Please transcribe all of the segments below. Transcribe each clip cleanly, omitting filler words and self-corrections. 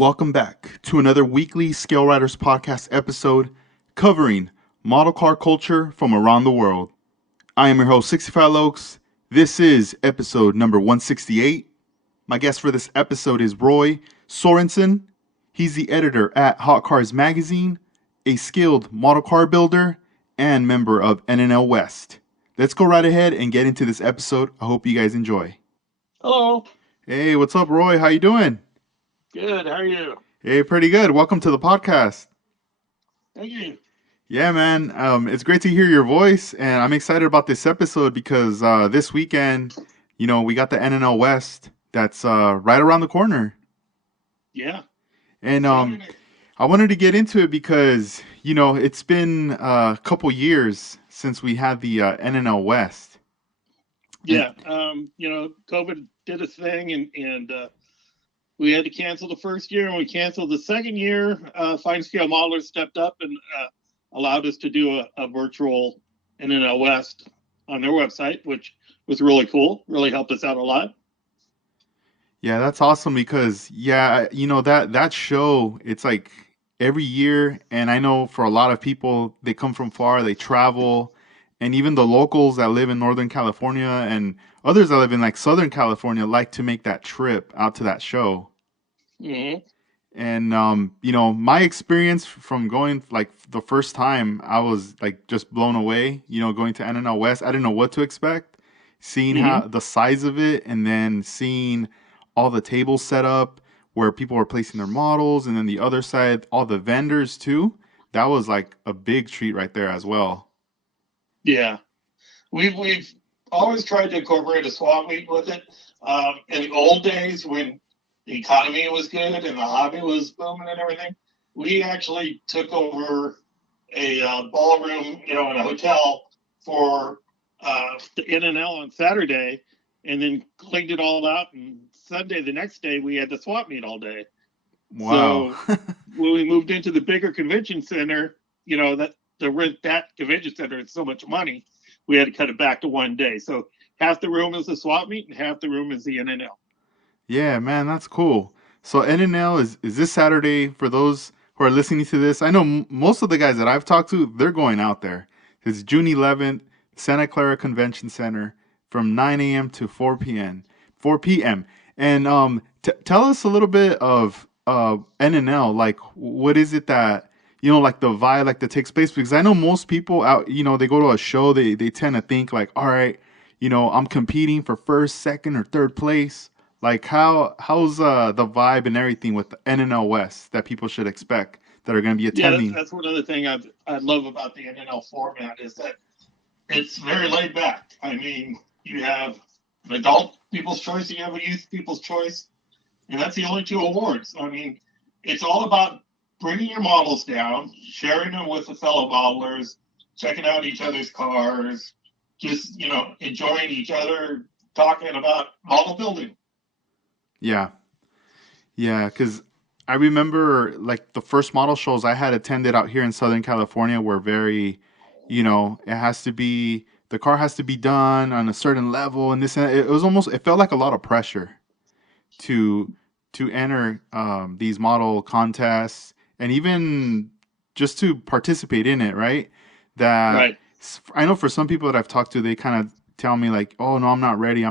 Welcome back to another weekly Scale Riders podcast episode covering model car culture from around the world. I am your host, 65 Lokes. This is episode number 168. My guest for this episode is Roy Sorenson. He's the editor at Hot Cars Magazine, a skilled model car builder, and member of NNL West. Let's go right ahead and get into this episode. I hope you guys enjoy. Hello. Hey, what's up, Roy? How you doing? Good. How are you? Hey, pretty good. Welcome to the podcast. Thank you. Yeah, man. It's great to hear your voice, and I'm excited about this episode because this weekend, we got the NNL West that's right around the corner. Yeah. And I wanted to get into it because, it's been a couple years since we had the NNL West. Yeah. COVID did a thing, and we had to cancel the first year, and we canceled the second year. Fine Scale Modelers stepped up and allowed us to do a virtual NNL West on their website, which was really cool. Really helped us out a lot. Yeah, that's awesome because that show, it's like every year, and I know for a lot of people, they come from far, they travel, and even the locals that live in Northern California and others that live in like Southern California like to make that trip out to that show. Mm-hmm. And my experience from going like the first time, I was like just blown away, going to NNL West. I didn't know what to expect, seeing how the size of it and then seeing all the tables set up where people were placing their models, and then the other side, all the vendors too. That was like a big treat right there as well. Yeah. We've always tried to incorporate a swap meet with it. In the old days when the economy was good and the hobby was booming and everything, we actually took over a ballroom, in a hotel for the NNL on Saturday, and then cleaned it all out. And Sunday, the next day, we had the swap meet all day. Wow. So when we moved into the bigger convention center, that to rent that convention center, it's so much money, we had to cut it back to one day. So half the room is the swap meet and half the room is the NNL. Yeah, man, that's cool. So NNL is this Saturday for those who are listening to this. I know most of the guys that I've talked to, they're going out there. It's June 11th, Santa Clara Convention Center from 9 a.m. to 4 p.m. 4 p.m. And tell us a little bit of NNL. Like, what is it that, like the vibe like that takes place? Because I know most people out, they go to a show, they tend to think like, all right, I'm competing for first, second, or third place. Like how's the vibe and everything with the NNL West that people should expect that are going to be Yeah, attending? that's one other thing I love about the NNL format is that it's very laid back. I mean, you have an adult people's choice, you have a youth people's choice, and that's the only two awards. I mean, it's all about bringing your models down, sharing them with the fellow modelers, checking out each other's cars, just enjoying each other, talking about model building. Yeah, yeah, because I remember like the first model shows I had attended out here in Southern California were very, it has to be the car has to be done on a certain level, and this and that. It was almost it felt like a lot of pressure to enter these model contests and even just to participate in it, right? That Right. I know for some people that I've talked to, they kind of tell me like, "Oh no, I'm not ready,"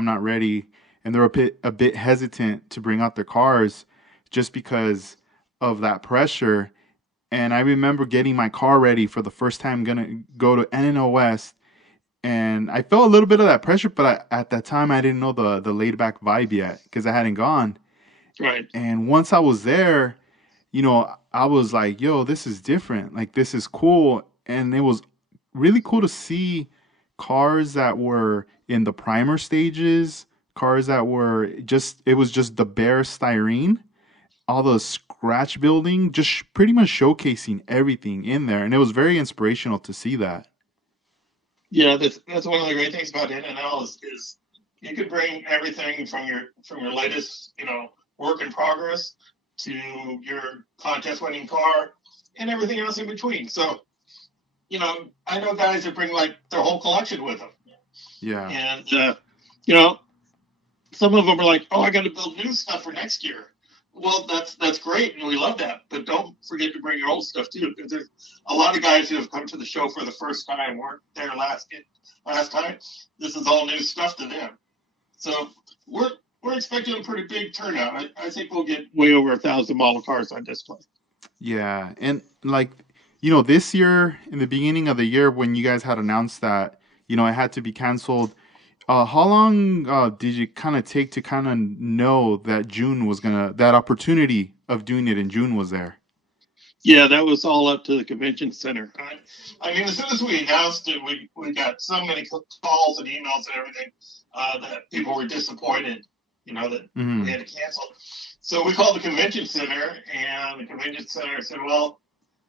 and they're a bit hesitant to bring out their cars just because of that pressure. And I remember getting my car ready for the first time, gonna go to NNO West, and I felt a little bit of that pressure, but at that time I didn't know the laid back vibe yet because I hadn't gone. Right. And once I was there, I was like, yo, this is different. Like, this is cool. And it was really cool to see cars that were in the primer stages, cars that were it was just the bare styrene, all the scratch building, just pretty much showcasing everything in there. And it was very inspirational to see that. Yeah, that's one of the great things about NNL is you could bring everything from your latest, work in progress to your contest winning car and everything else in between. So, I know guys that bring like their whole collection with them. Yeah. And, some of them are like, oh, I got to build new stuff for next year. Well, that's great, and we love that. But don't forget to bring your old stuff too, because there's a lot of guys who have come to the show for the first time, weren't there last time. This is all new stuff to them. So we're expecting a pretty big turnout. I think we'll get way over 1,000 model cars on display. Yeah, and like this year in the beginning of the year when you guys had announced that it had to be canceled, how long did you kind of take to kind of know that that opportunity of doing it in June was there? Yeah, that was all up to the convention center. I mean, as soon as we announced it, we got so many calls and emails and everything that people were disappointed, that we Hmm. had to cancel. So we called the convention center, and the convention center said, "Well,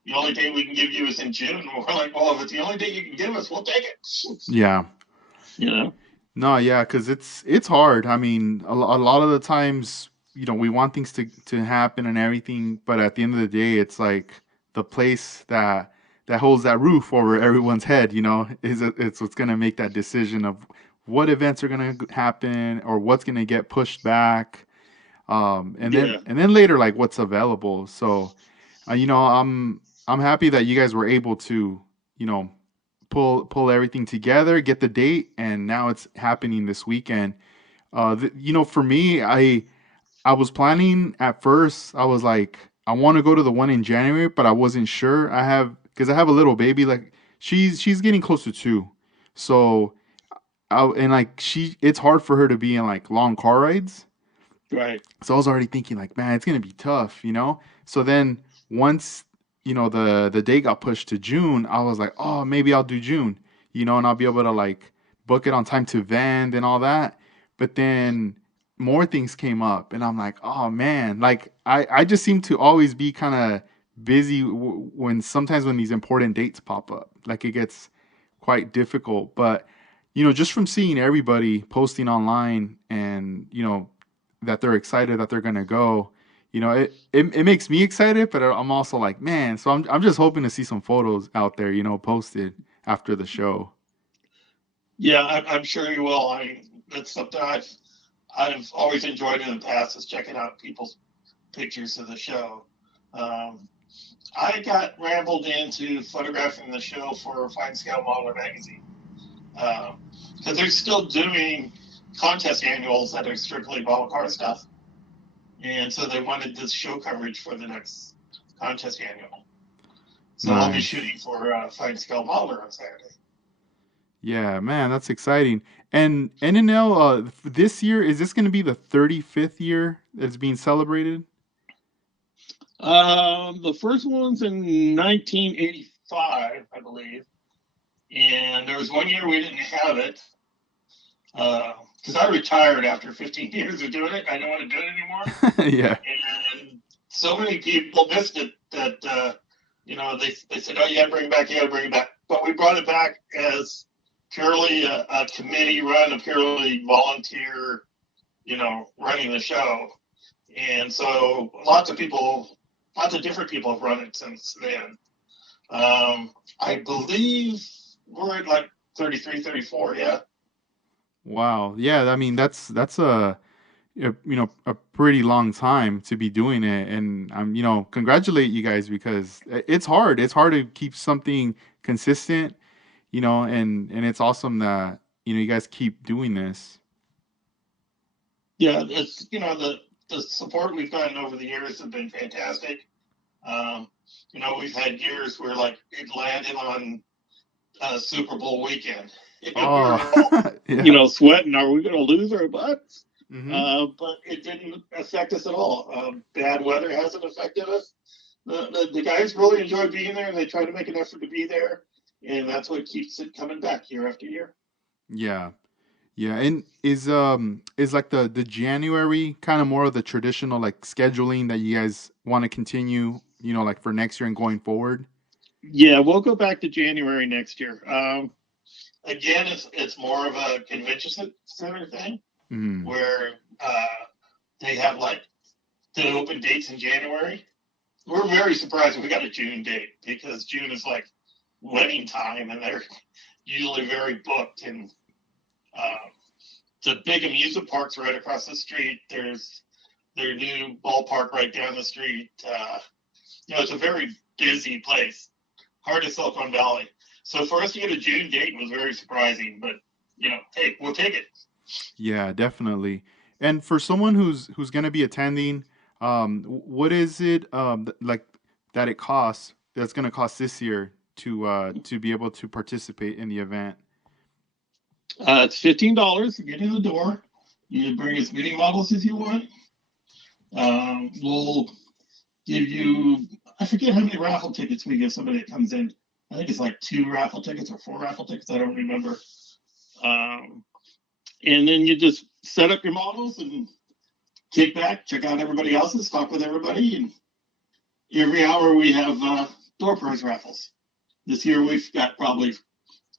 the only date we can give you is in June." And we're like, "Well, if it's the only date you can give us, we'll take it." Yeah. You know? No, yeah, because it's hard. I mean, a lot of the times, we want things to happen and everything, but at the end of the day, it's like the place that holds that roof over everyone's head. It's what's gonna make that decision of what events are gonna happen or what's gonna get pushed back, and then Yeah. and then later, like what's available. So, I'm happy that you guys were able to, you know, pull everything together, get the date, and now it's happening this weekend. For me, I was planning at first. I was like, I want to go to the one in January, but I wasn't sure. Because I have a little baby. Like she's getting close to 2, so and like it's hard for her to be in like long car rides. Right. So I was already thinking like, man, it's gonna be tough. So then once the date got pushed to June, I was like, oh, maybe I'll do June, and I'll be able to like book it on time to vend and all that. But then more things came up, and I'm like, oh man, like I just seem to always be kind of busy when sometimes when these important dates pop up, like it gets quite difficult. But just from seeing everybody posting online and that they're excited that they're gonna go. It makes me excited, but I'm also like, man. So I'm just hoping to see some photos out there, posted after the show. Yeah, I'm sure you will. I mean, that's something I've always enjoyed in the past is checking out people's pictures of the show. Um, I got rambled into photographing the show for Fine Scale Modeler magazine because they're still doing contest annuals that are strictly model car stuff, and so they wanted this show coverage for the next contest annual. So I'll be Nice. shooting for Fine Scale Modeler on Saturday. Yeah, man, that's exciting. And NNL, this year is this going to be the 35th year that's being celebrated? The first one's in 1985, I believe, and there was one year we didn't have it because I retired after 15 years of doing it. I don't want to do it anymore. Yeah. And so many people missed it that they said, "Oh, you got to bring it back, you got to bring it back." But we brought it back as purely a committee run, a purely volunteer, running the show. And so lots of different people have run it since then. I believe we're at like 33, 34. Yeah. Wow. Yeah, I mean that's a pretty long time to be doing it, and congratulate you guys because it's hard. It's hard to keep something consistent, and it's awesome that you guys keep doing this. Yeah. It's, the support we've gotten over the years have been fantastic. Um, we've had years where like it landed on Super Bowl weekend. We Oh. were all, Yeah. sweating. Are we going to lose our butts? Hmm. But it didn't affect us at all. Bad weather hasn't affected us. The guys really enjoy being there, and they try to make an effort to be there, and that's what keeps it coming back year after year. Yeah. Yeah, and is like the January kind of more of the traditional like scheduling that you guys want to continue, like for next year and going forward? Yeah, we'll go back to January next year. Again, it's more of a convention center thing Mm. where they have like the open dates in January. We're very surprised we got a June date because June is like wedding time, and they're usually very booked. And the big amusement parks right across the street. There's their new ballpark right down the street. It's a very busy place, hard to Silicon Valley. So for us to get a June date was very surprising, but hey, we'll take it. Yeah, definitely. And for someone who's going to be attending, what is it like that it costs? That's going to cost this year to be able to participate in the event. It's $15 to get in the door. You bring as many models as you want. We'll give you, I forget how many raffle tickets we give somebody that comes in. I think it's like 2 raffle tickets or 4 raffle tickets. I don't remember. Um, and then you just set up your models and kick back, check out everybody else's, talk with everybody. And every hour we have door prize raffles. This year we've got probably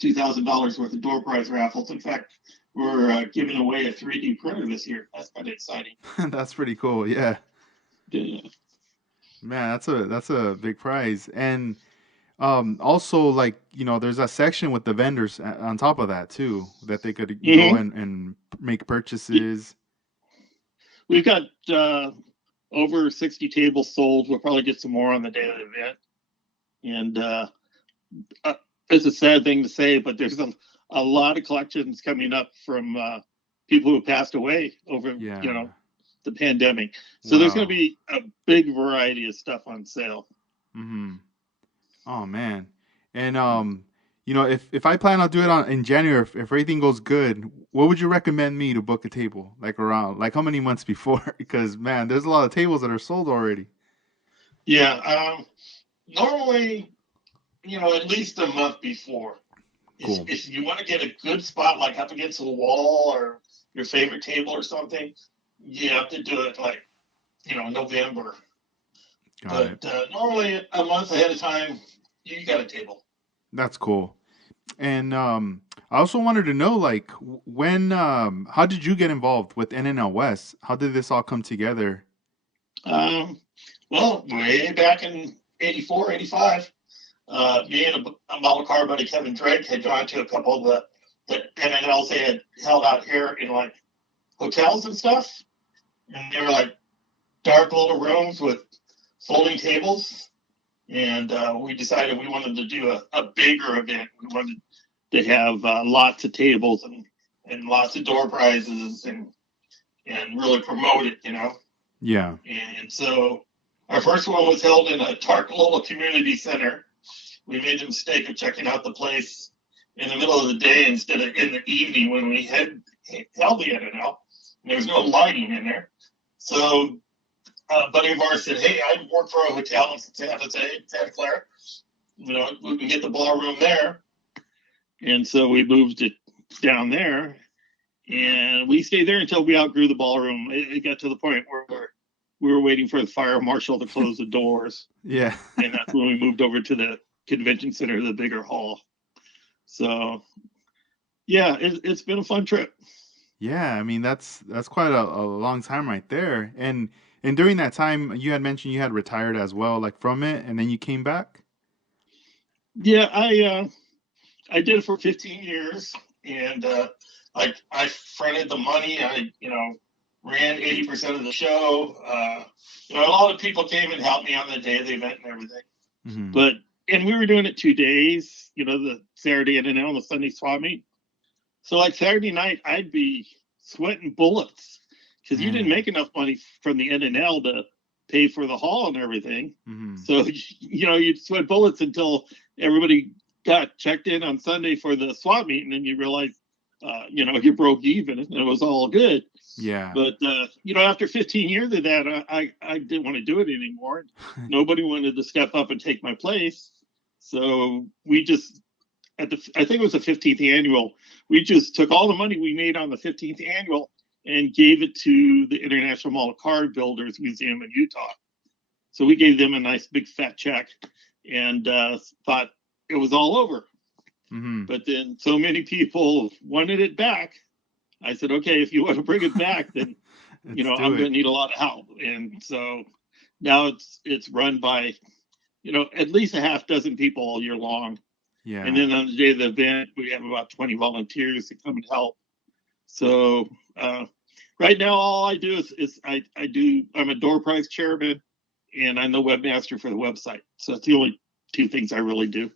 $2,000 worth of door prize raffles. In fact, we're giving away a 3D printer this year. That's kind of exciting. That's pretty cool. Yeah. Yeah. Man, that's a big prize. And also, like, there's a section with the vendors on top of that too, that they could go Mm-hmm. and make purchases. We've got over 60 tables sold. We'll probably get some more on the day of the event. And uh, it's a sad thing to say, but there's a lot of collections coming up from people who passed away over, Yeah. the pandemic. So there's going to Wow. be a big variety of stuff on sale. Mm-hmm. Oh man. And if I plan on doing it in January, if everything goes good, what would you recommend me to book a table? Like around like how many months before? Because man, there's a lot of tables that are sold already. Yeah. Normally, at least a month before. Cool. If you want to get a good spot, like up against the wall or your favorite table or something, you have to do it like, November. Got it. But normally a month ahead of time, you got a table. That's cool. And I also wanted to know, like, when, how did you get involved with NNL West? How did this all come together? Um, well, way back in 84, 85, me and a model car buddy, Kevin Drake, had gone to a couple of the NNLs they had held out here in like hotels and stuff. And they were like dark little rooms with folding tables. And we decided we wanted to do a bigger event. We wanted to have lots of tables and lots of door prizes and really promote it. Yeah. And so our first one was held in a little community center. We made the mistake of checking out the place in the middle of the day instead of in the evening when we had held the NNL. There was no lighting in there. So a buddy of ours said, "Hey, I work for a hotel in Santa Clara. We can get the ballroom there." And so we moved it down there, and we stayed there until we outgrew the ballroom. It got to the point where we were waiting for the fire marshal to close the doors, Yeah. and that's when we moved over to the convention center, the bigger hall. So yeah, it's been a fun trip. Yeah, I mean that's quite a long time right there. And during that time you had mentioned you had retired as well, like from it, and then you came back? Yeah, I did it for 15 years, and I fronted the money. I ran 80% of the show. A lot of people came and helped me on the day of the event and everything. Hmm. But and we were doing it 2 days. The Saturday NNL and the Sunday swap meet. So like Saturday night, I'd be sweating bullets because you didn't Man. make enough money from the NNL to pay for the hall and everything. Hmm. So you'd sweat bullets until everybody got checked in on Sunday for the swap meet, and then you realize, you broke even and it was all good. Yeah. But after 15 years of that, I didn't want to do it anymore. Nobody wanted to step up and take my place, so we just I think it was the 15th annual. We just took all the money we made on the 15th annual and gave it to the International Mall of Card Builders Museum in Utah. So we gave them a nice big fat check and thought it was all over. Hmm. But then so many people wanted it back. I said, okay, if you want to bring it back, then Let's do I'm going it. to need a lot of help. And so now it's run by at least a half dozen people all year long. And Yeah. then on the day of the event, we have about 20 volunteers that come and help. So right now, all I do is I'm a door prize chairman, and I'm the webmaster for the website. So it's the only two things I really do.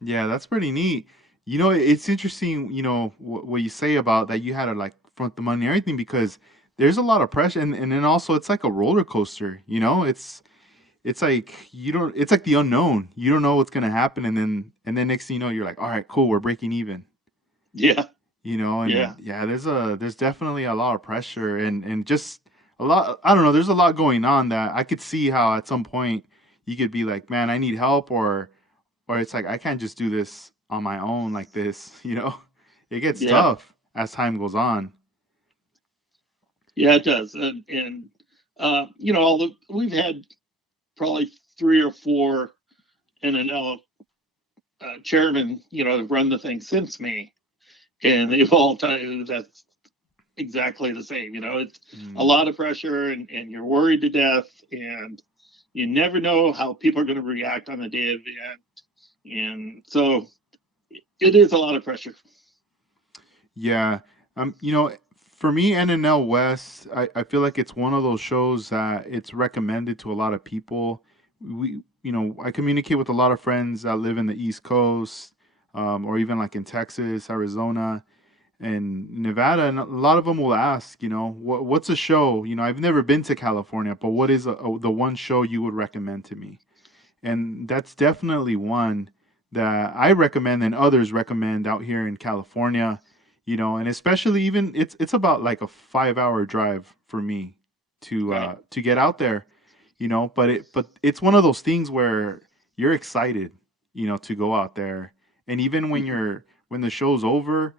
Yeah, that's pretty neat. You know, it's interesting, you know, what you say about that you had to like front the money and everything because there's a lot of pressure and then also it's like a roller coaster, you know? It's like you don't it's like the unknown. You don't know what's going to happen and then next thing you know you're like, "All right, cool, we're breaking even." Yeah, You know, and yeah, yeah, there's definitely a lot of pressure and just a lot I don't know, there's a lot going on that I could see how at some point you could be like, "Man, I need help," or it's like I can't just do this on my own like this, you know. It gets yeah, tough as time goes on. yeah. It does, and you know, we've had probably three or four NNL chairmen, you know, have run the thing since me, and they've all told you that's exactly the same. You know, it's a Mm. lot of pressure, and you're worried to death, and you never know how people are going to react on the day of the end, and so it is a lot of pressure. Yeah. You know, for me, NNL West, I feel like it's one of those shows that it's recommended to a lot of people. You know, I communicate with a lot of friends that live in the East Coast, or even like in Texas, Arizona, and Nevada, and a lot of them will ask, you know, what's a show? You know, I've never been to California, but what is the one show you would recommend to me? And that's definitely one that I recommend and others recommend out here in California, you know, and especially even it's about like a 5 hour drive for me Right. to get out there, you know, but it's one of those things where you're excited, you know, to go out there. And even when the show's over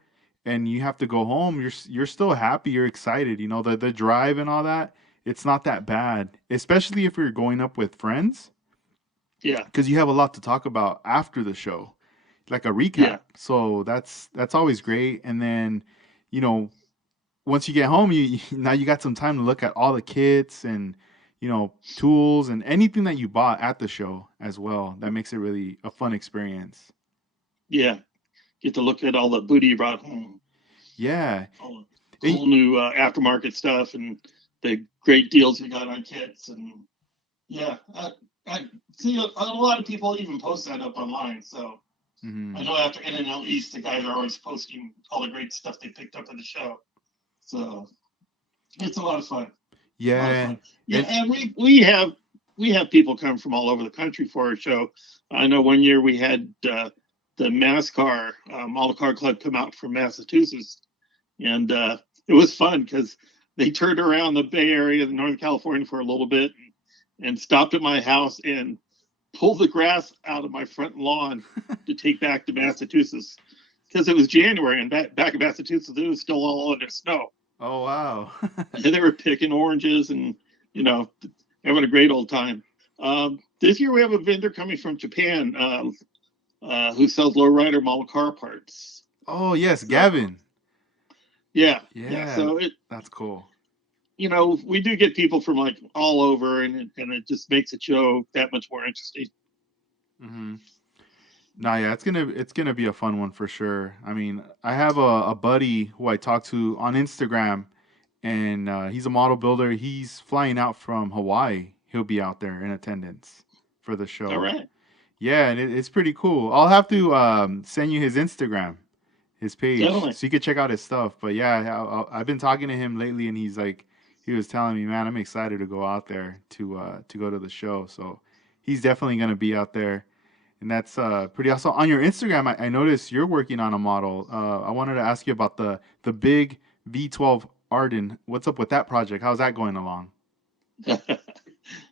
and you have to go home, you're still happy, you're excited, you know, the drive and all that, it's not that bad, especially if you're going up with friends Yeah. because you have a lot to talk about after the show, like a recap. Yeah. So that's always great. And then, you know, once you get home, you now you got some time to look at all the kits and you know tools and anything that you bought at the show as well. That makes it really a fun experience. Yeah. Get to look at all the booty you brought home, Yeah. all the And, cool new aftermarket stuff, and the great deals you got on kits. And yeah, I see a lot of people even post that up online. So I mhm. know after NNL East, the guys are always posting all the great stuff they picked up at the show. So it's a lot of fun. A lot of Yeah. fun. Yeah, And and we have people come from all over the country for our show. I know one year we had the MassCar Model Car Club come out from Massachusetts, and it was fun because they turned around the Bay Area, in Northern California, for a little bit, and stopped at my house and pulled the grass out of my front lawn to take back to Massachusetts because it was January and back in Massachusetts it was still all under snow. oh wow. And they were picking oranges and you know having a great old time. This year we have a vendor coming from Japan who sells lowrider model car parts. Oh yes, So Gavin. yeah, yeah. Yeah, So that's cool. we do get people from like all over, and it just makes the show that much more interesting. Mhm. Nah, yeah, it's gonna be a fun one for sure. I mean, I have a buddy who I talk to on Instagram, and he's a model builder. He's flying out from Hawaii. He'll be out there in attendance for the All show. right, Yeah, and it's pretty cool. I'll have to send you his Instagram, his page, definitely. so you can check out his stuff. But yeah, I've been talking to him lately, and he was telling me, man, I'm excited to go out there to go to the show. So he's definitely gonna be out there and that's pretty awesome. On your Instagram, I noticed you're working on a model. I wanted to ask you about the big V12 Arden. What's up with that project? How's that going along?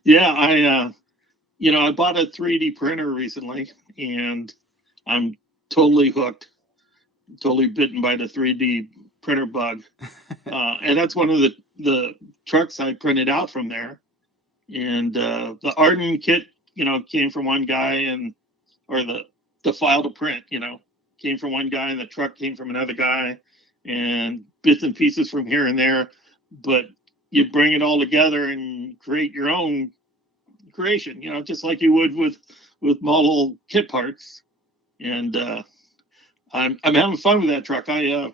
Yeah, I bought a 3D printer recently, and I'm totally hooked, totally bitten by the 3D printer bug. And that's one of the trucks I printed out from there. And the Arden kit, came from one guy, and or the file to print, came from one guy, and the truck came from another guy, and bits and pieces from here and there. But you bring it all together and create your own creation, just like you would with model kit parts. And I'm having fun with that truck. I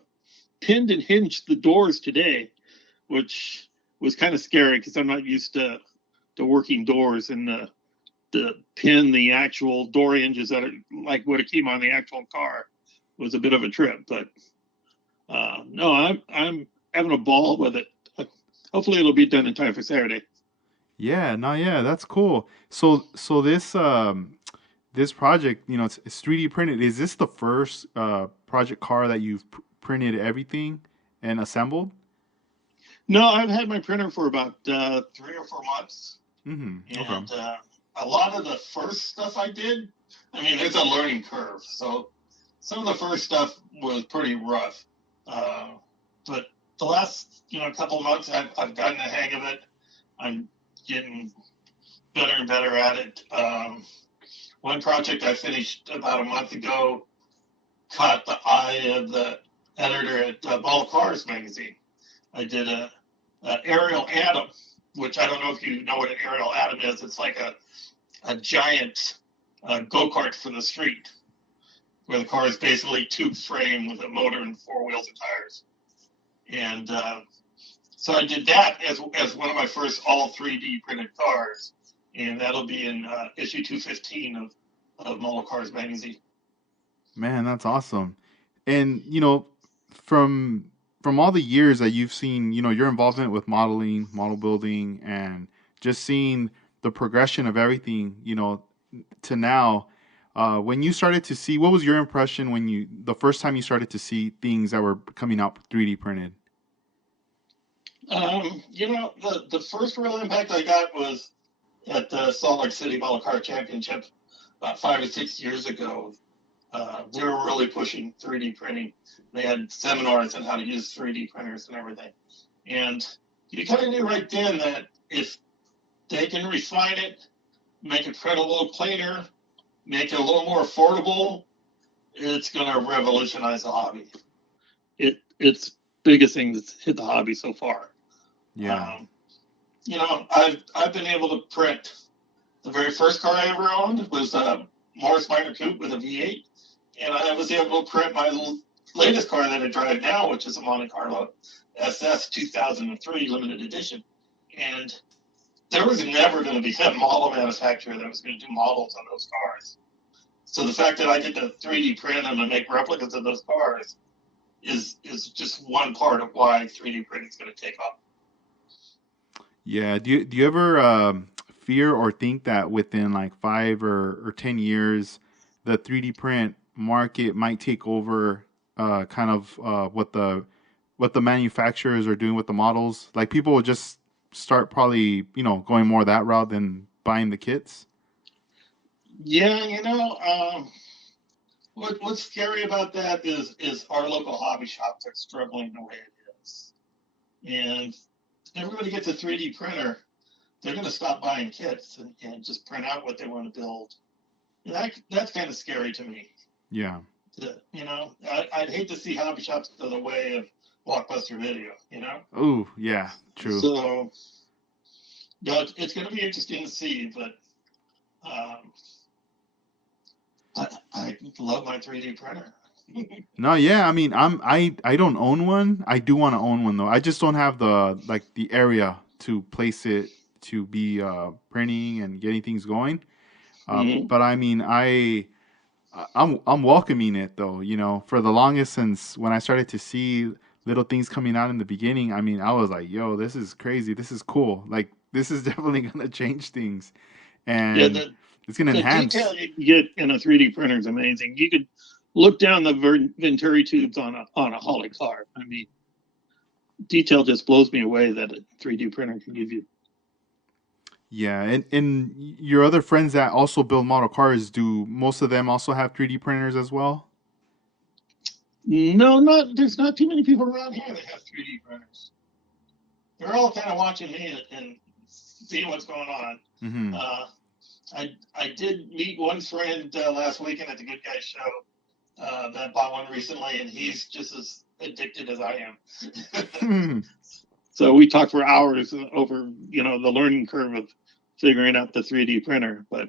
pinned and hinged the doors today, which was kind of scary because I'm not used to working doors, and the pin the actual door hinges that are like would have came on the actual car was a bit of a trip. But no, I'm having a ball with it. Hopefully, it'll be done in time for Saturday. Yeah, no, yeah, that's cool. So this project, it's 3D printed. Is this the first project car that you've printed everything and assembled? No, I've had my printer for about 3 or 4 months, Mm-hmm. Okay. and a lot of the first stuff I did, I mean, it's a learning curve. So some of the first stuff was pretty rough, uh, but the last couple of months, I've gotten the hang of it. I'm getting better and better at it. One project I finished about a month ago caught the eye of the editor at Ball of Cars magazine. I did a aerial atom, which I don't know if you know what an aerial atom is. It's like a giant go-kart for the street, where the car is basically tube frame with a motor and four wheels and tires. And so I did that as one of my first all 3D printed cars, and that'll be in issue 215 of Model Cars magazine. Man, that's awesome. And from from all the years that you've seen, your involvement with modeling, model building, and just seeing the progression of everything, to now, when you started to see, what was your impression when the first time you started to see things that were coming out 3D printed? The first real impact I got was at the Salt Lake City Model Car Championship about 5 or 6 years ago. We were really pushing 3D printing. They had seminars on how to use 3D printers and everything. And you kind of knew right then that if they can refine it, make it print a little cleaner, make it a little more affordable, it's going to revolutionize the hobby. It's biggest thing that's hit the hobby so far. Yeah. Um, I've been able to print. The very first car I ever owned was a Morris Minor Coupe with a V8, and I was able to print my latest car that I drive now, which is a Monte Carlo SS 2003 limited edition. And there was never going to be a model manufacturer that was going to do models on those cars. So the fact that I get to 3D print them and make replicas of those cars is just one part of why 3D printing is going to take off. Yeah. Do you ever fear or think that within like 5 or 10 years, the 3D print market might take over kind of what the manufacturers are doing with the models? Like people will just start probably going more that route than buying the kits. Yeah, what's scary about that is our local hobby shops are struggling the way it is, and everybody gets a 3D printer, they're going to stop buying kits and just print out what they want to build. And that's kind of scary to me. Yeah. I'd hate to see hobby shops go the way of Blockbuster Video. Oh, yeah. True. So it's going to be interesting to see, but um, I love my 3D printer. No, yeah. I mean, I don't own one. I do want to own one though. I just don't have the area to place it to be printing and getting things going. Mm-hmm. But I mean, I'm welcoming it though. For the longest since when I started to see little things coming out in the beginning. I mean, I was like, yo, this is crazy. This is cool. Like this is definitely gonna change things, Yeah, and it's gonna the detail enhance. you can get in a 3D printer is amazing. You could look down the Venturi tubes on a Holly car. I mean, detail just blows me away that a 3D printer can give you. Yeah, and your other friends that also build model cars, do most of them also have 3D printers as well? No, not there's not too many people around here that have 3D printers. They're all kind of watching me and seeing what's going on. Mm-hmm. Uh, I did meet one friend last weekend at the Good Guys show that bought one recently, and he's just as addicted as I am. So we talked for hours over, the learning curve of figuring out the 3D printer. But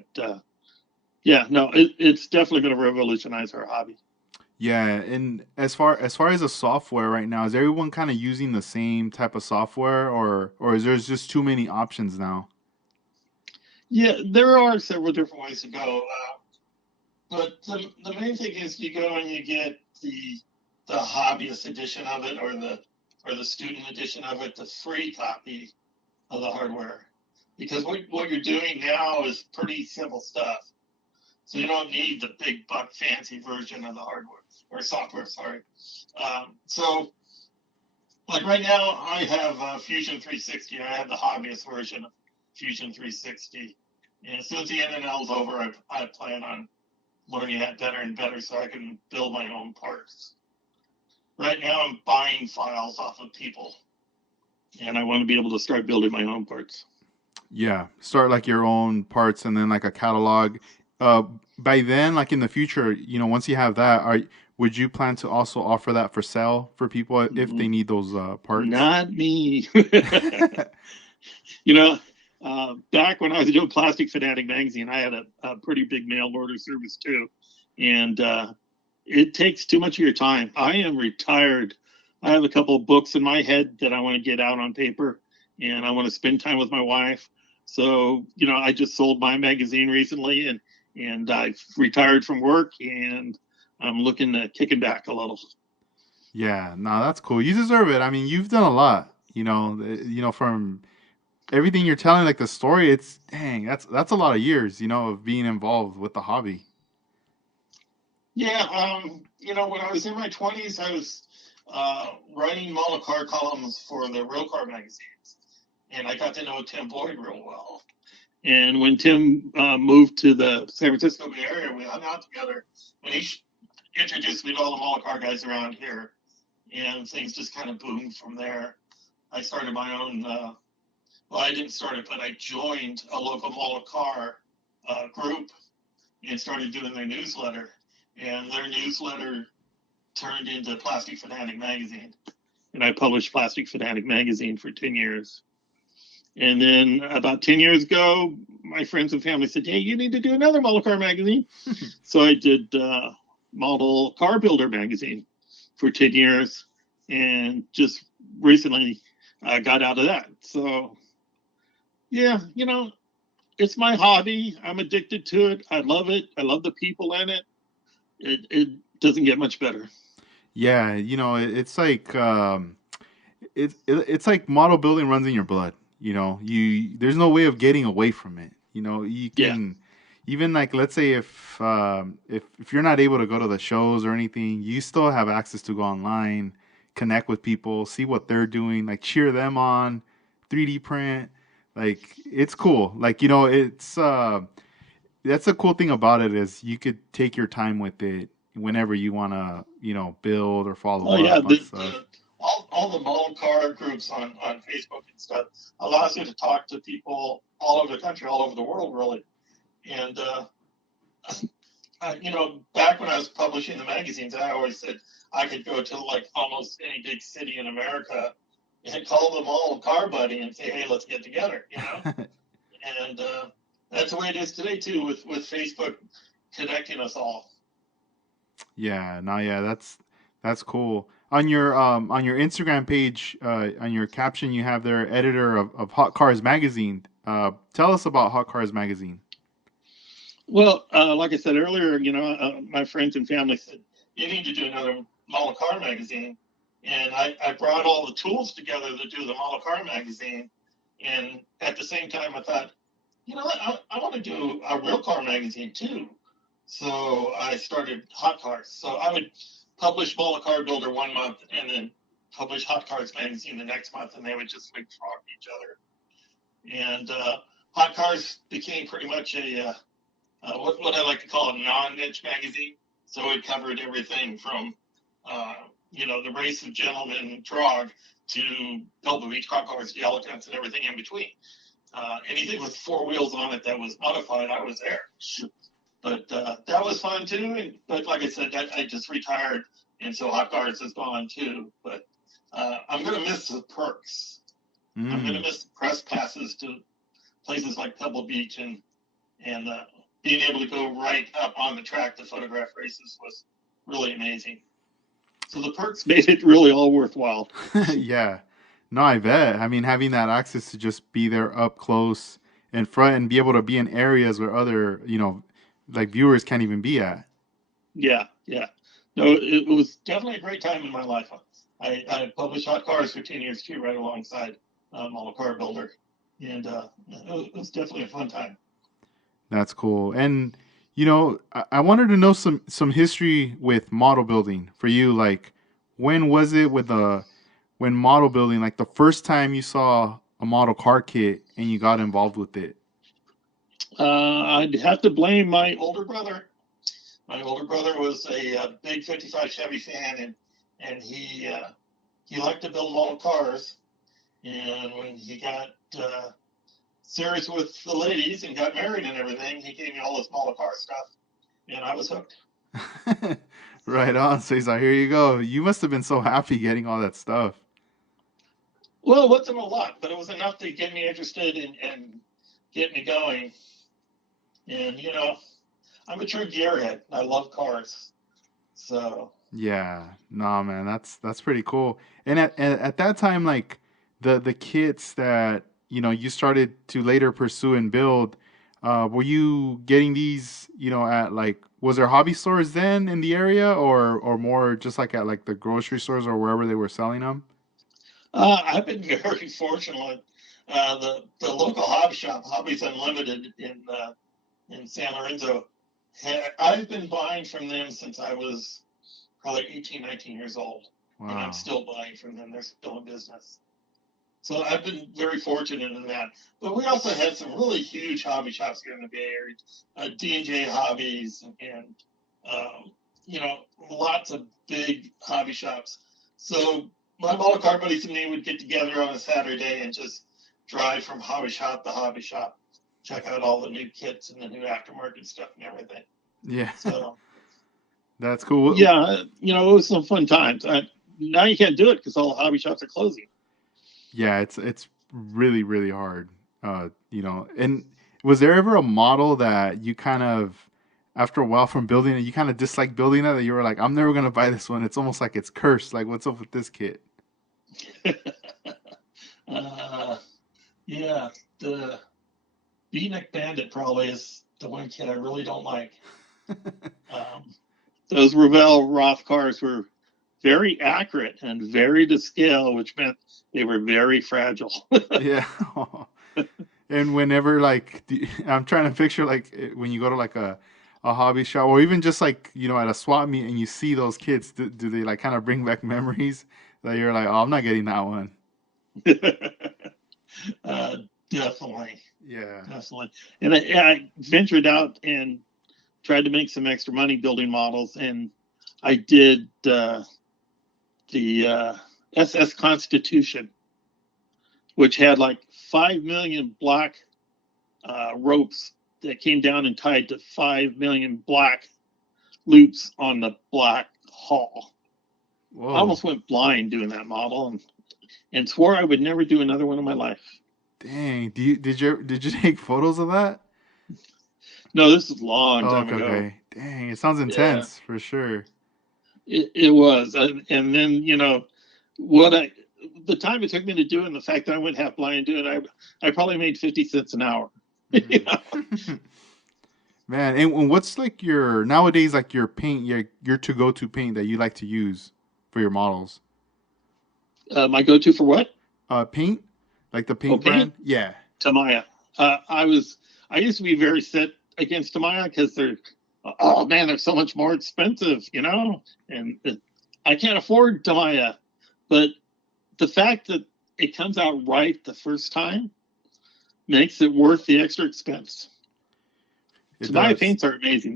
yeah, no, it's definitely going to revolutionize our hobby. Yeah, and as far as the software right now, is everyone kind of using the same type of software, or is there just too many options now? Yeah, there are several different ways to go, but the main thing is you go and you get the hobbyist edition of it, or the student edition of it, the free copy of the hardware, because what you're doing now is pretty simple stuff. So you don't need the big buck fancy version of the hardware or software. Sorry. So like right now, I have Fusion 360. I have the hobbyist version of Fusion 360, and as soon as the NNL is over, I plan on learning that better and better so I can build my own parts. Right now, I'm buying files off of people, and I want to be able to start building my own parts. Yeah, start like your own parts and then like a catalog. Uh, by then, like in the future, once you have that, are would you plan to also offer that for sale for people if they need those parts? Not me. You know, back when I was doing Plastic Fanatic magazine, I had a pretty big mail order service too, and it takes too much of your time. I am retired. I have a couple of books in my head that I want to get out on paper, and I want to spend time with my wife. So, I just sold my magazine recently, and I've retired from work, and I'm looking to kicking back a little. Yeah, no, that's cool. You deserve it. I mean, you've done a lot. From everything you're telling, like the story, it's dang, that's a lot of years, of being involved with the hobby. Yeah, when I was in my 20s, I was writing model car columns for the Real Car magazines, and I got to know Tim Boyd real well. And when Tim moved to the San Francisco Bay Area, we hung out together, and he introduced me to all the model car guys around here, and things just kind of boomed from there. I started my own. Well, I didn't start it, but I joined a local model car group and started doing their newsletter. And their newsletter turned into Plastic Fanatic magazine, and I published Plastic Fanatic magazine for 10 years. And then about 10 years ago, my friends and family said, "Hey, you need to do another model car magazine." So I did Model Car Builder magazine for 10 years, and just recently I got out of that. So, yeah, it's my hobby. I'm addicted to it. I love it. I love the people in it. It doesn't get much better. Yeah, it's like it's like model building runs in your blood. There's no way of getting away from it. You Yeah. can even like let's say if you're not able to go to the shows or anything, you still have access to go online, connect with people, see what they're doing, like cheer them on, 3D print. Like it's cool. Like it's that's the cool thing about it is you could take your time with it whenever you want to, build or follow Oh yeah, up on stuff. all the model car groups on Facebook and stuff allows you to talk to people all over the country, all over the world, really. And back when I was publishing the magazines, I always said I could go to like almost any big city in America and call them all car buddy and say, "Hey, let's get together." And that's the way it is today too, with Facebook connecting us all. Yeah, no, yeah, that's cool. On your Instagram page, on your caption, you have their editor of Hot Cars Magazine. Tell us about Hot Cars Magazine. Well, like I said earlier, my friends and family said you need to do another model car magazine, and I brought all the tools together to do the model car magazine. And at the same time, I thought, I want to do a real car magazine too. So I started Hot Cars. So I would publish Model Car Builder one month and then publish Hot Cars magazine the next month, and they would just leapfrog each other. And Hot Cars became pretty much what I like to call a non-niche magazine. So it covered everything from, the race of gentlemen drog to Pebble Beach cop cars, yellow tents, and everything in between. Anything with four wheels on it that was modified, I was there. But that was fun too. But like I said, I just retired, and so Hot Cars is gone too. But I'm gonna miss the perks. I'm gonna Mm. miss press passes to places like Pebble Beach and being able to go right up on the track to photograph races really amazing. So the perks made it really all worthwhile. Yeah. No, I bet. I mean, having that access to just be there up close in front and be able to be in areas where other, like viewers can't even be at. Yeah, yeah. No, it was definitely a great time in my life. I published Hot Cars for 10 years too, right alongside I'm a car builder, and it was definitely a fun time. That's cool. And I wanted to know some history with model building for you. Like, when was it when model building, like the first time you saw a model car kit and you got involved with it? I'd have to blame my older brother. My older brother was a big '55 Chevy fan, and he liked to build model cars. And when he got serious with the ladies and got married and everything, he gave me all this model car stuff, and I was hooked. Right on. So he's like, here you go. You must have been so happy getting all that stuff. Well, it wasn't a lot, but it was enough to get me interested and get me going. And I'm a true gearhead. I love cars, so Yeah, nah, man, that's pretty cool. And at that time, like the kits that you started to later pursue and build, were you getting these, at like was there hobby stores then in the area, or more just like at like the grocery stores or wherever they were selling them? I've been very fortunate. The local hobby shop, Hobbies Unlimited in San Lorenzo, I've been buying from them since I was probably 18, 19 years old, and I'm Wow. still buying from them. They're still in business. So I've been very fortunate in that. But we also had some really huge hobby shops here in the Bay Area, D&J Hobbies, and um, lots of big hobby shops. So my model car buddies and me would get together on a Saturday and just drive from hobby shop to hobby shop, check out all the new kits and the new aftermarket stuff and everything. Yeah, So that's cool. yeah, it was some fun times. Now you can't do it because all the hobby shops are closing. Yeah, it's really really hard. And was there ever a model that you kind of after a while from building it, you kind of disliked building it that you were like, I'm never gonna buy this one. It's almost like it's cursed. Like, what's up with this kit? uh, yeah, the Beatnik Bandit probably is the one kid I really don't like. Um, those Revell Roth cars were very accurate and very to scale, which meant they were very fragile. Yeah. And whenever like I'm trying to picture like when you go to like a hobby shop or even just like at a swap meet and you see those kids, do they like kind of bring back memories that you're like, oh, I'm not getting that one? uh, definitely, Yeah. definitely. And I ventured out and tried to make some extra money building models, and I did the SS Constitution, which had like 5 million black ropes that came down and tied to 5 million black loops on the black hull. I Whoa. almost went blind doing that model and swore I would never do another one in my life. Dang. Did you take photos of that? No, this is a long Oh, time okay, ago. okay. Dang, it sounds Yeah, intense for sure. it was. And then, what I, the time it took me to do it and the fact that I went half blind doing it, I probably made 50 cents an hour. you Mhm. know? Man, and what's like your nowadays like your paint, your to go to paint that you like to use for your models? My go to for what? Paint, like the Oh, paint brand. paint? Yeah. Tamaya. I used to be very set against Tamaya because oh man, they're so much more expensive, and I can't afford Tamaya. But the fact that it comes out right the first time makes it worth the extra expense. It Tamaya does. paints are amazing.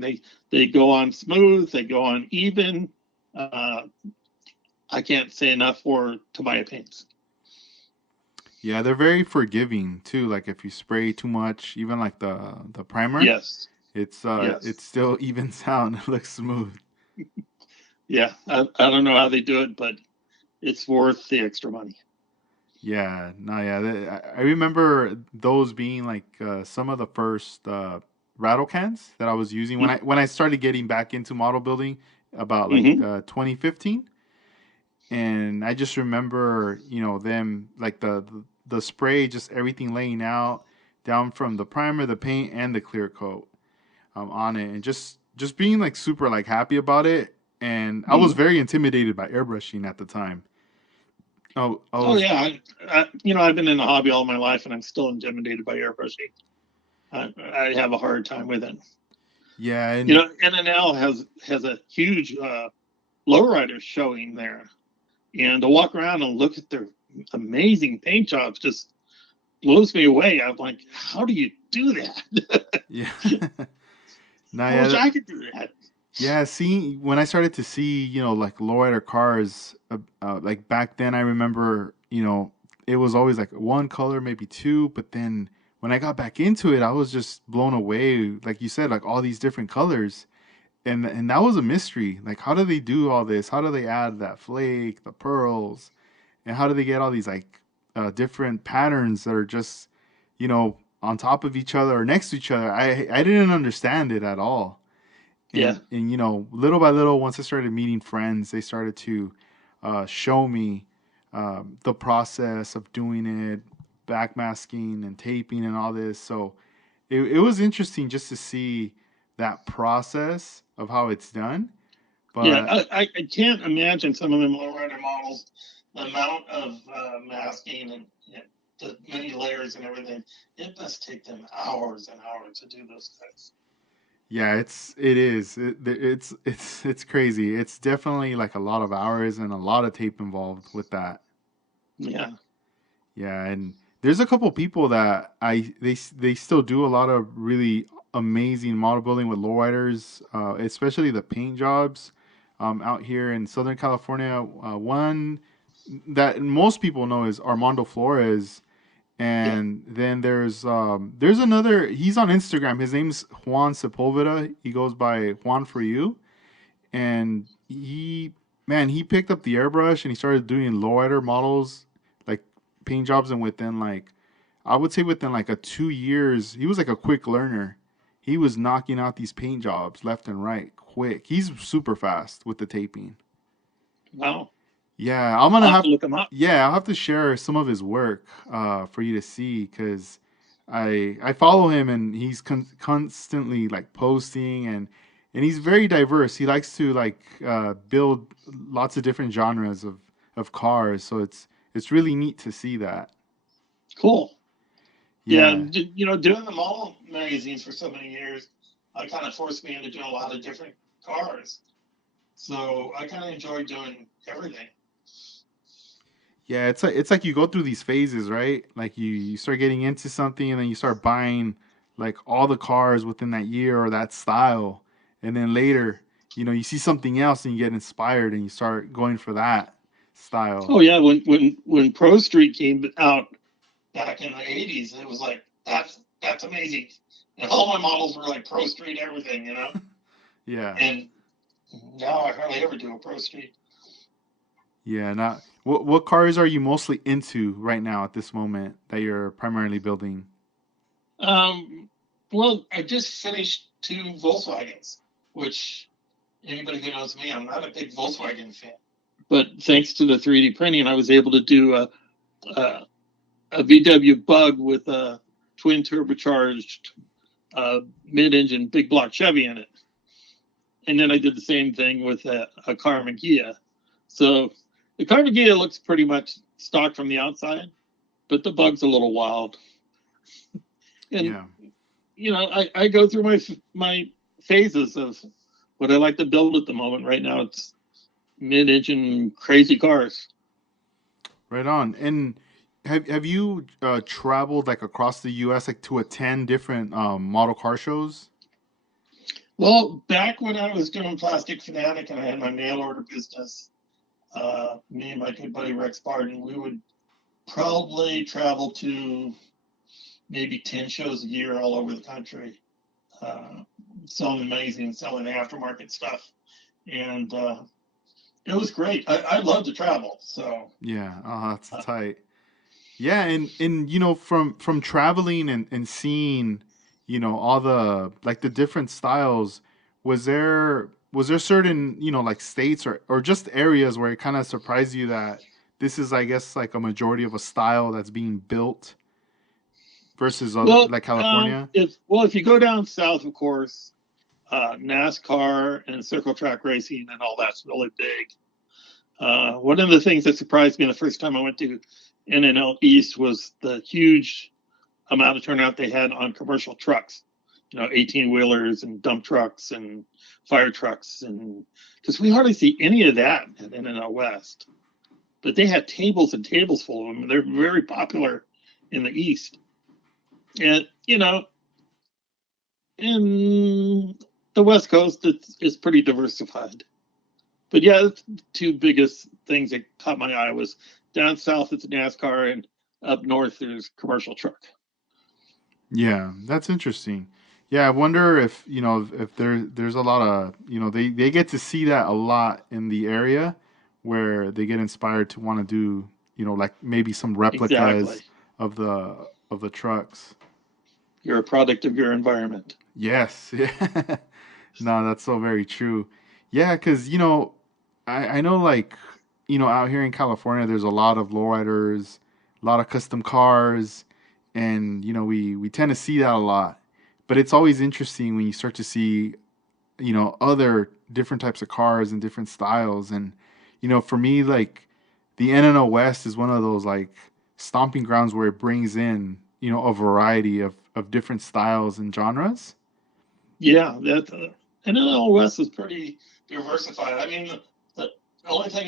They go on smooth, they go on even. Uh, I can't say enough for Tamaya paints. Yeah, they're very forgiving too. Like if you spray too much, even like the primer, Yes, it yes, still evens out and it looks smooth. yeah. I don't know how they do it, but it's worth the extra money. Yeah, no, yeah. I remember those being like some of the first rattle cans that I was using when I started getting back into model building about like Hmm. 2015, and I just remember, them like the spray, just everything laying out down from the primer, the paint, and the clear coat on it, and just being like super like happy about it. And I was Hmm. very intimidated by airbrushing at the time. I Oh was yeah, I've been in the hobby all my life, and I'm still intimidated by airbrushing. I have a hard time with it. yeah, and NNL has a huge lowrider showing there, and to walk around and look at their amazing paint jobs just blows me away. I'm like, how do you do that? yeah. Nah, I yeah, wish I could do that. yeah. See, when I started to see, like lowrider cars, like back then, I remember, it was always like one color, maybe two. But then when I got back into it, I was just blown away. Like you said, like all these different colors, and that was a mystery. Like, how do they do all this? How do they add that flake, the pearls, and how do they get all these like different patterns that are just, on top of each other or next to each other? I didn't understand it at all. Yeah, And little by little, once I started meeting friends, they started to show me the process of doing it, backmasking and taping and all this. So it was interesting just to see that process of how it's done. yeah. But I can't imagine some of them lowrider models, the amount of masking and the many layers and everything. It must take them hours and hours to do those things. yeah, it's crazy. It's definitely like a lot of hours and a lot of tape involved with that. Yeah, Yeah, and there's a couple people that they still do a lot of really amazing model building with lowriders, especially the paint jobs out here in Southern California. One that most people know is Armando Flores, yeah. and then there's another. He's on Instagram. His name's Juan Sepulveda. He goes by Juan for You, and he picked up the airbrush and he started doing lowrider models, like paint jobs, and within like I would say within like a 2 years, he was like a quick learner. He was knocking out these paint jobs left and right quick. He's super fast with the taping. Wow. Yeah, I'm gonna I'll have have to look them up. yeah, I'll have to share some of his work for you to see because I follow him and he's constantly like posting and he's very diverse. He likes to like build lots of different genres of cars, so it's really neat to see that. Cool. Yeah, Yeah, doing the model magazines for so many years, kind of forced me into doing a lot of different cars. So I kind of enjoy doing everything. yeah, it's like you go through these phases, right? Like you start getting into something and then you start buying like all the cars within that year or that style. And then later, you see something else and you get inspired and you start going for that style. Oh yeah, when Pro Street came out back in the '80s, it was like that's amazing, and all my models were like Pro Street everything. Yeah. And now I hardly ever do a Pro Street. Yeah, not what cars are you mostly into right now at this moment that you're primarily building? Um, well, I just finished two Volkswagens, which anybody who knows me, I'm not a big Volkswagen fan. But thanks to the 3D printing, I was able to do a, a VW Bug with a twin turbocharged mid-engine big block Chevy in it, and then I did the same thing with a Karma Ghia. So the Karma Ghia looks pretty much stock from the outside, but the Bug's a little wild. And Yeah. I go through my phases of what I like to build at the moment. Right now, it's mid-engine crazy cars. Right on. And have you traveled like across the U.S. like to attend different model car shows? Well, back when I was doing Plastic Fanatic and I had my mail order business, me and my good buddy Rex Barton, we would probably travel to maybe 10 shows a year all over the country, uh, selling amazing, selling aftermarket stuff. And it was great. I love to travel. So, Yeah, that's uh, tight. Yeah, and from traveling and seeing, all the like the different styles, was was there certain, like states or just areas where it kind of surprised you that this is, I guess, like a majority of a style that's being built versus other, Well, like California? if you go down south, of course, NASCAR and circle track racing and all that's really big. One of the things that surprised me the first time I went to NNL East was the huge amount of turnout they had on commercial trucks, 18 wheelers and dump trucks and fire trucks. And because we hardly see any of that at NNL West, but they had tables and tables full of them. They're very popular in the East. And, in the West Coast, it's pretty diversified. But yeah, the two biggest things that caught my eye was down south it's NASCAR and up north there's commercial truck. Yeah, that's interesting. Yeah, I wonder if, if there's a lot of, they get to see that a lot in the area where they get inspired to want to do, like maybe some replicas Exactly. of the trucks. You're a product of your environment. Yes. Yeah. No, that's so very true. Yeah, because, I know, like, out here in California, there's a lot of lowriders, a lot of custom cars, and, we tend to see that a lot. But it's always interesting when you start to see, other different types of cars and different styles. And, for me, like, the NNL West is one of those, like, stomping grounds where it brings in, a variety of different styles and genres. Yeah, that NNL West is pretty diversified. I mean, the only thing,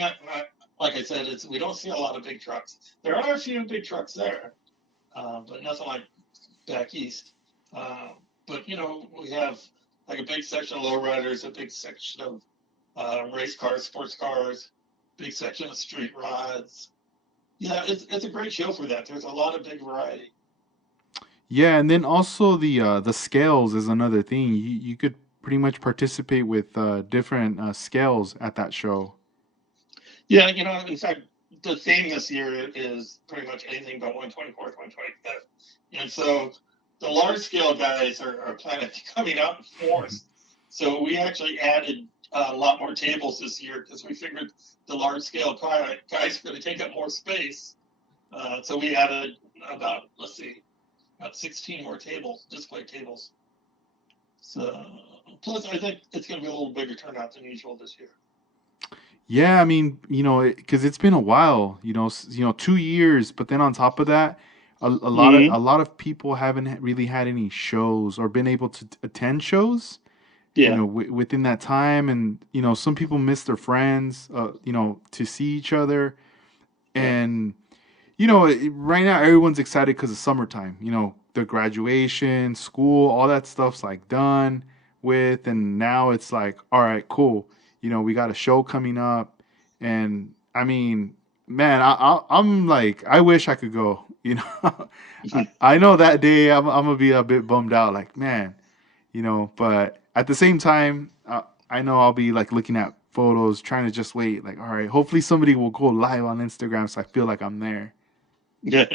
like I said, is we don't see a lot of big trucks. There are a few big trucks there, but nothing like back east. Uh, but we have like a big section of lowriders, a big section of race cars, sports cars, big section of street rods. Yeah, it's a great show for that. There's a lot of big variety. Yeah, and then also the scales is another thing. You could pretty much participate with different scales at that show. Yeah, in fact, the theme this year is pretty much anything but 124th, 125th. And so the large scale guys are planning coming out in force. So we actually added a lot more tables this year because we figured the large scale guys are going to take up more space. So we added about, let's see, about 16 more tables, display tables. So plus, I think it's going to be a little bigger turnout than usual this year. Yeah, I mean, because it's been a while, 2 years, but then on top of that, Mm-hmm. a lot of people haven't really had any shows or been able to attend shows, Yeah. within that time, and some people miss their friends, to see each other, Yeah. and right now everyone's excited because it's summertime. The graduation, school, all that stuff's like done with, and now it's like, all right, cool. We got a show coming up, and I mean, man, I'm like, I wish I could go. I know that day I'm gonna be a bit bummed out. Like, man, but at the same time, I know I'll be like looking at photos, trying to just wait. Like, all right, hopefully somebody will go live on Instagram so I feel like I'm there. Yeah.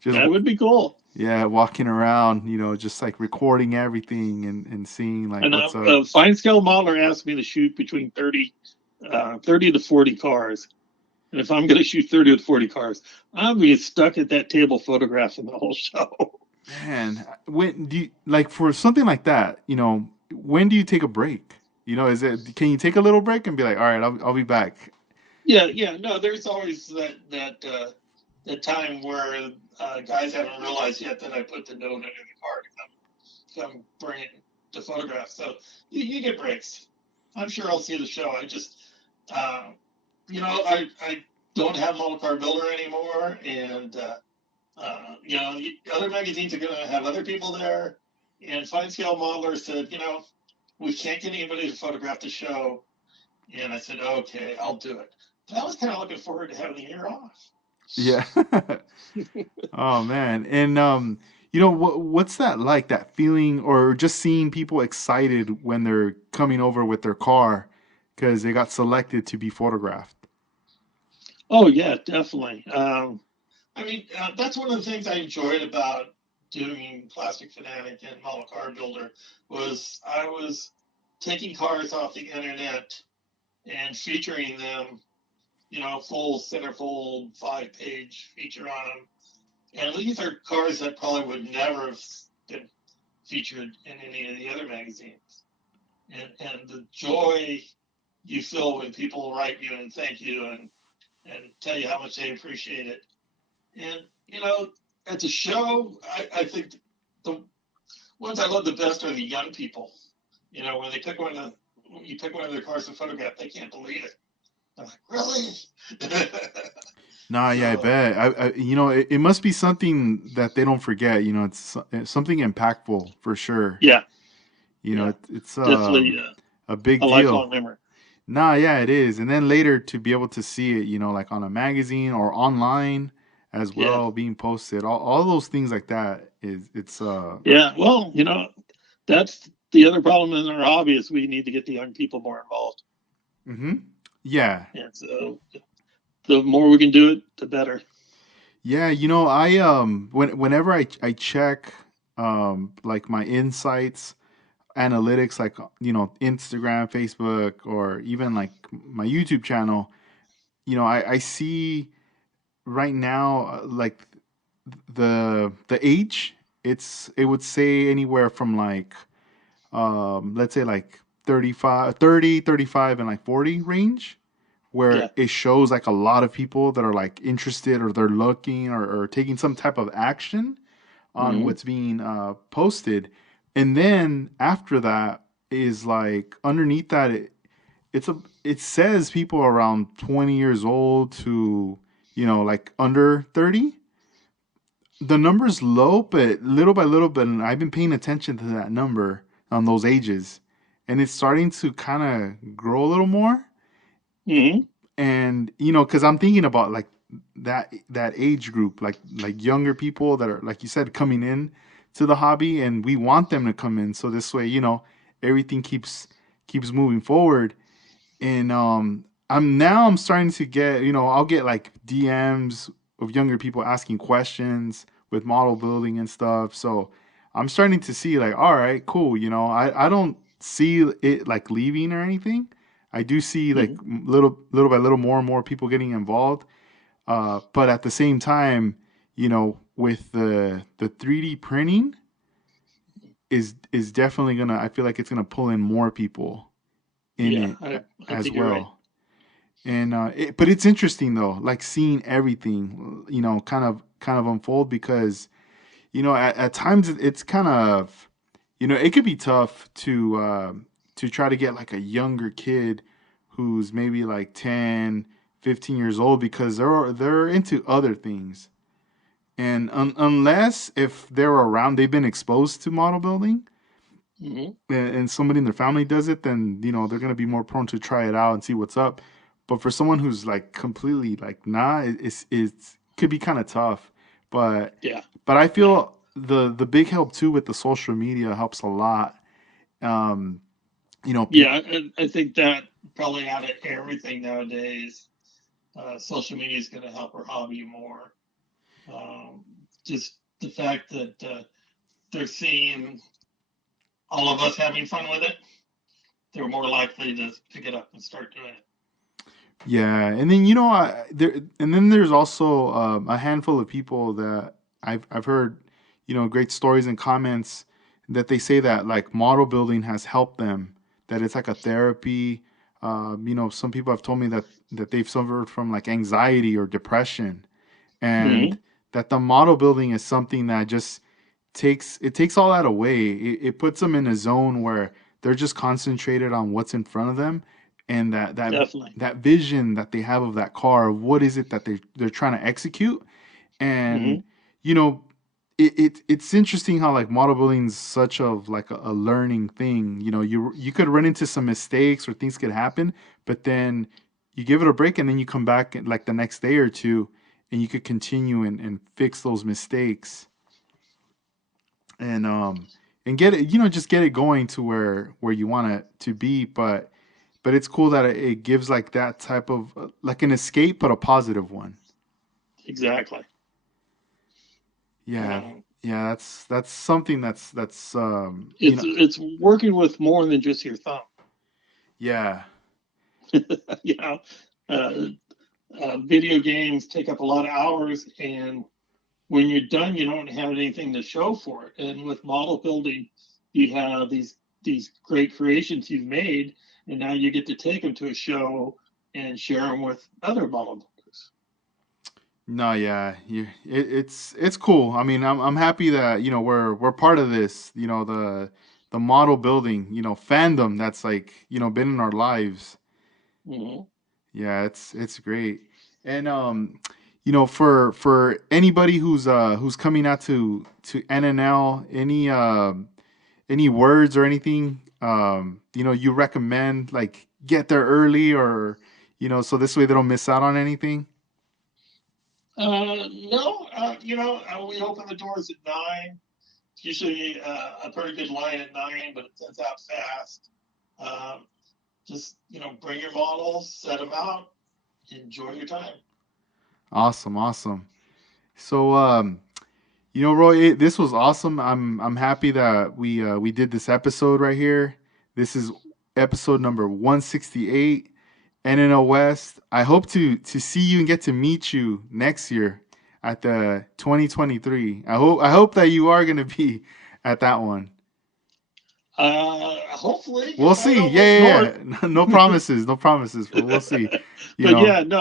Just That would be cool. yeah, walking around, just like recording everything and seeing like And what's up. a fine scale modeler asked me to shoot between 30 to 40 cars. And if I'm going to shoot 30 to 40 cars, I'm being stuck at that table photographing the whole show. Man, when do you like for something like that? When do you take a break? Is it can you take a little break and be like, all right, I'll be back. Yeah, yeah. No, there's always that time where guys haven't realized yet that I put the note under the car to come bring it to photograph. So you get breaks. I'm sure I'll see the show. I just, uh, I don't have Model Car Builder anymore, and other magazines are going to have other people there. And Fine Scale Modeler said, we can't get anybody to photograph the show. And I said, okay, I'll do it. But I was kind of looking forward to having a year off. Yeah. Oh man. And what's that like, that feeling or just seeing people excited when they're coming over with their car because they got selected to be photographed? Oh yeah, definitely. I mean, that's one of the things I enjoyed about doing Plastic Fanatic and Model Car Builder was I was taking cars off the internet and featuring them, full centerfold 5-page feature on them. And these are cars that probably would never have been featured in any of the other magazines. And the joy you feel when people write you and thank you and tell you how much they appreciate it. And, at the show, I think the ones I love the best are the young people. When they pick when you pick one of their cars to photograph, they can't believe it. They're like, really? Nah, yeah, I So, bet. It must be something that they don't forget. It's something impactful for sure. yeah, yeah, It's definitely a big a deal. lifelong memory. Nah, yeah, it is. And then later to be able to see it, like on a magazine or online as Yeah, well, being posted, all those things like that it's. yeah. Well, that's the other problem in our hobby is we need to get the young people more involved. Hmm. Yeah. And so the more we can do it, the better. Yeah, I whenever I check like my insights analytics, like Instagram, Facebook, or even like my YouTube channel, I see right now like the age, it would say anywhere from like let's say like 35, 30, 35, and like 40 range, where Yeah. it shows like a lot of people that are like interested, or they're looking, or taking some type of action on Hmm. what's being posted. And then after that is like underneath that, it says people around 20 years old to like under 30. The number's low, but little by little, but I've been paying attention to that number on those ages, and it's starting to kind of grow a little more. Hmm. And because I'm thinking about like that age group, like younger people that are, like you said, coming in to the hobby, and we want them to come in, so this way everything keeps moving forward. And I'm starting to get, I'll get like DMs of younger people asking questions with model building and stuff. So I'm starting to see like, all right, cool. I don't see it like leaving or anything. I do see like Hmm. little by little more and more people getting involved. But at the same time, with the 3D printing is definitely gonna, I feel like it's gonna pull in more people in Yeah, it I as think you're right. well. And but it's interesting though, like seeing everything, kind of unfold, because at times it's kind of, it could be tough to try to get like a younger kid who's maybe like 10, 15 years old, because they're into other things. And unless if they're around, they've been exposed to model building, Hmm. and somebody in their family does it, then they're gonna be more prone to try it out and see what's up. But for someone who's like completely like nah, it's could be kind of tough. But Yeah, I yeah, feel the big help too with the social media helps a lot. Um, people. yeah. I think that probably out of everything nowadays, social media is going to help our hobby more. Um, just the fact that they're seeing all of us having fun with it, they're more likely to pick it up and start doing it. Yeah, and then and then there's also a handful of people that I've heard, great stories and comments, that they say that like model building has helped them, that it's like a therapy. Some people have told me that they've suffered from like anxiety or depression, and Hmm. that the model building is something that just takes all that away. It puts them in a zone where they're just concentrated on what's in front of them, and Definitely. that vision that they have of that car, of what is it that they're trying to execute. And Hmm. you know it's interesting how like model building is such of like a learning thing. You could run into some mistakes, or things could happen, but then you give it a break, and then you come back like the next day or two, and you could continue and fix those mistakes, and get it, just get it going to where you want it to be. But it's cool that it gives like that type of like an escape, but a positive one. Exactly. Yeah, Um, yeah, that's something that's it's working with more than just your thumb. Yeah. you know, uh, video games take up a lot of hours, and when you're done, you don't have anything to show for it. And with model building, you have these great creations you've made, and now you get to take them to a show and share them with other model builders. No, yeah, it's cool. I mean, I'm happy that we're part of this. The model building, fandom that's like been in our lives. Mm-hmm. Yeah, it's great. And for anybody who's coming out to NNL, any words or anything you recommend, like get there early, or so this way they don't miss out on anything. No, we open the doors at 9. It's usually a pretty good line at 9, but it sends out fast. Um, just bring your models, set them out, enjoy your time. Awesome, awesome. So Roy, this was awesome. I'm happy that we did this episode right here. This is episode number 168, NNL West. I hope to see you and get to meet you next year at the 2023. I hope that you are going to be at that one. Hopefully, We'll if I see. don't Yeah, look yeah, north. yeah. No promises, no promises, but we'll see. You But know. yeah, no,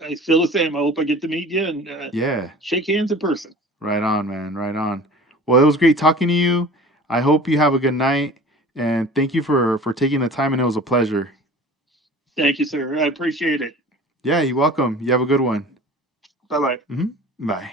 I feel the same. I hope I get to meet you and Yeah. shake hands in person. Right on, man. Right on. Well, it was great talking to you. I hope you have a good night, and thank you for taking the time. And it was a pleasure. Thank you, sir. I appreciate it. Yeah, you're welcome. You have a good one. Bye bye. Bye.